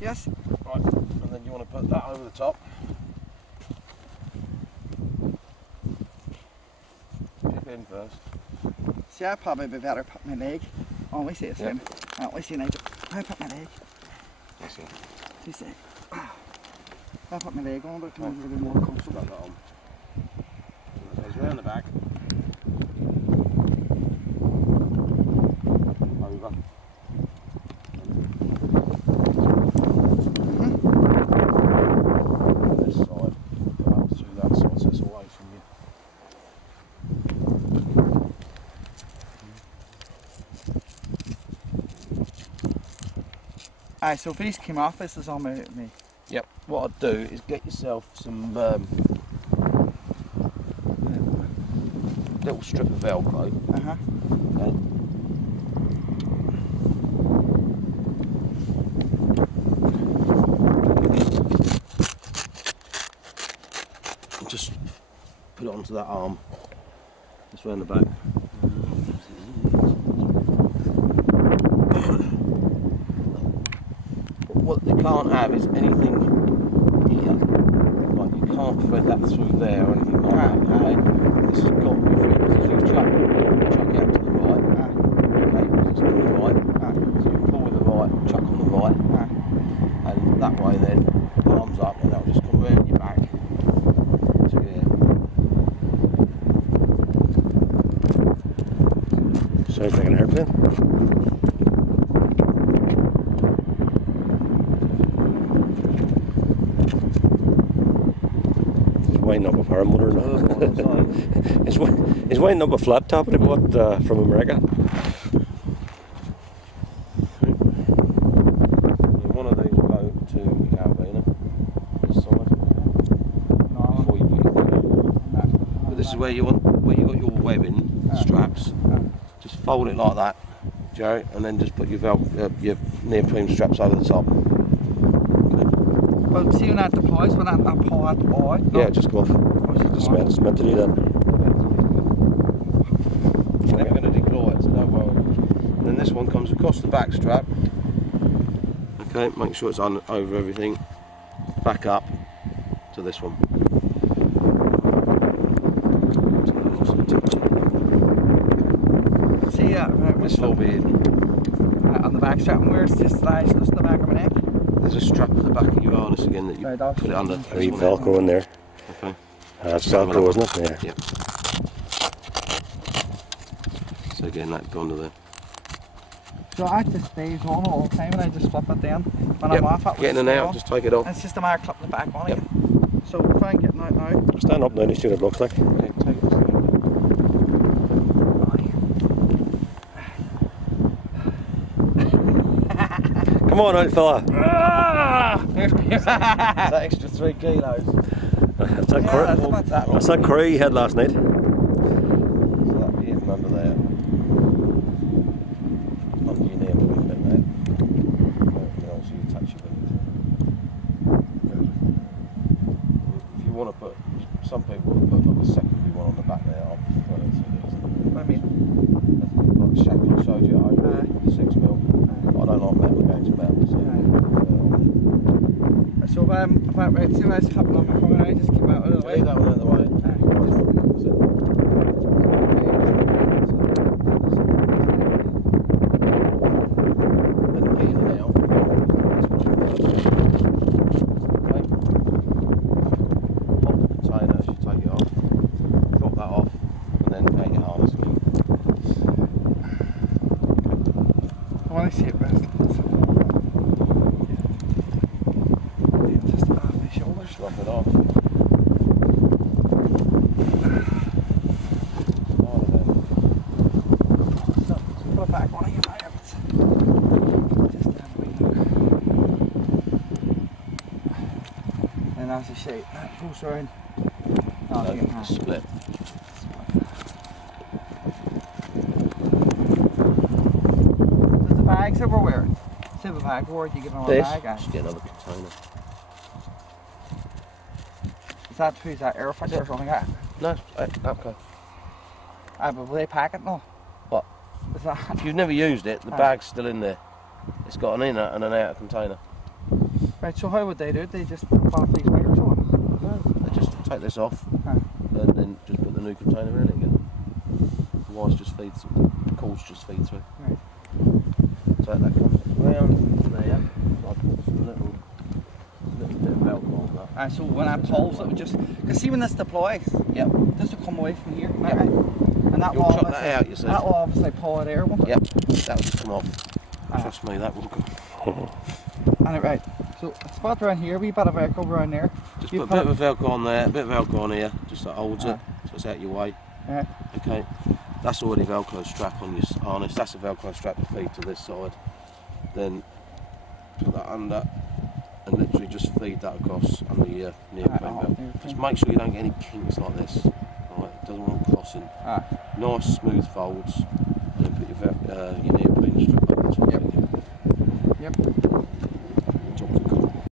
Yes. Right, and then you want to put that over the top. Dip in first. See, I'd probably be better put my leg. Oh, we see it, Yep. Oh, we see Nigel. I put my leg. That's it. You see. I put my leg on, but it Oh, makes it a bit more comfortable. Strap that on. So it goes round the back. Over. This side, go up through that side, so it's away from you. Aye, so if these came off, this is on me. Yep. What I'd do is get yourself some little strip of Velcro. Uh-huh. Okay. And just put it onto that arm. Just round the back. What they can't have is anything here. Like you can't thread that through there or anything like that. Okay? This has got to be threaded. So if you chuck it out to the right, okay, just to the right. So you pull with the right, chuck on the right, and that way then, arms up, and that'll just come round your back to here. Sounds like an airplane. Winding up a paramotor now. He's winding up a flat top that he bought from America. One of these will go to your carabiner, this side, before you put your thing on. But this is where you got your webbing straps. Just fold it like that, Joe, and then just put your neoprene straps over the top. Well, see when that deploys, when that pull out the boy? Yeah, just go off. It's meant to do that. It's never going to deploy it, so don't worry. And then this one comes across the back strap. Okay, make sure it's on over everything. Back up to this one. See, This will all be hidden. on the back strap, and where's this lash? This is the back of my neck. There's a strap at the back of your harness again that you Right, put it under. Or you Velcro in there. Okay. That's Velcro, isn't it? Yeah. Yep. So again, that go under there. So I just stays on all the time, and I just flip it down. When Yep. I'm off, it Get in and out, just take it off. It's just a matter of clipping it back on Yep. again. So if I'm getting out now. Stand up now to see what it looks like. Okay, take it. Come on, old fella. Is that extra 3 kilos? That's that, Yeah, that's that curry you had last night. So that'll be hidden under there. Under your neoprene bit there. And also you touch your bit. If you want to put, some people will put like a secondary one on the back there. I'll prefer it to this. What I mean? Like the shackle I showed you at home, the 6mm. I don't like metal going to metal. So if I'm right, see when I was flipping on my phone, I just keep out of the way. Leave that one out of the way. Then get in and out. Okay. Hold the container as you take it off. Drop that off, and then take your harness again. I want to see it rest. Just off my shoulders. Drop it off. Put it back on again. Just and as I say, that goes around. Oh, No, look at that. split. Does the bags everywhere? Say the bag where you get another This? bag? Just get another container. Is that who's that airfield or something like that? No, okay. But will they pack it no? What? Is that? If you've never used it, the bag's still in there. It's got an inner and an outer container. Right, so how would they do it? They just pop these wires on? No, they just take this off Aye. and then just put the new container in again. The wires just feed through, the cords just feed through. Right. So that comes round there, like a little bit of Velcro on that. Aye, so when I pulse, it would just. Because see when this deploys, Yep. this will come away from here. Yep. Right? And that You'll will chuck obviously, that out, you see. that will obviously pull it air, won't it? Yep, that'll just come off. Aye. Trust me, that will come. And right, so a spot around here, wee bit of Velcro around there. Just You put a bit of Velcro on there, a bit of Velcro on here, just that holds Aye. it, so it's out your way. Yeah. Okay, that's already Velcro strap on your harness, that's a Velcro strap to feed to this side. Then put that under and literally just feed that across under your neoprene belt. Just make sure you don't get any kinks like this. Right, it doesn't want crossing. Aye. Nice smooth folds, and then put your neoprene strap up the top. Yep.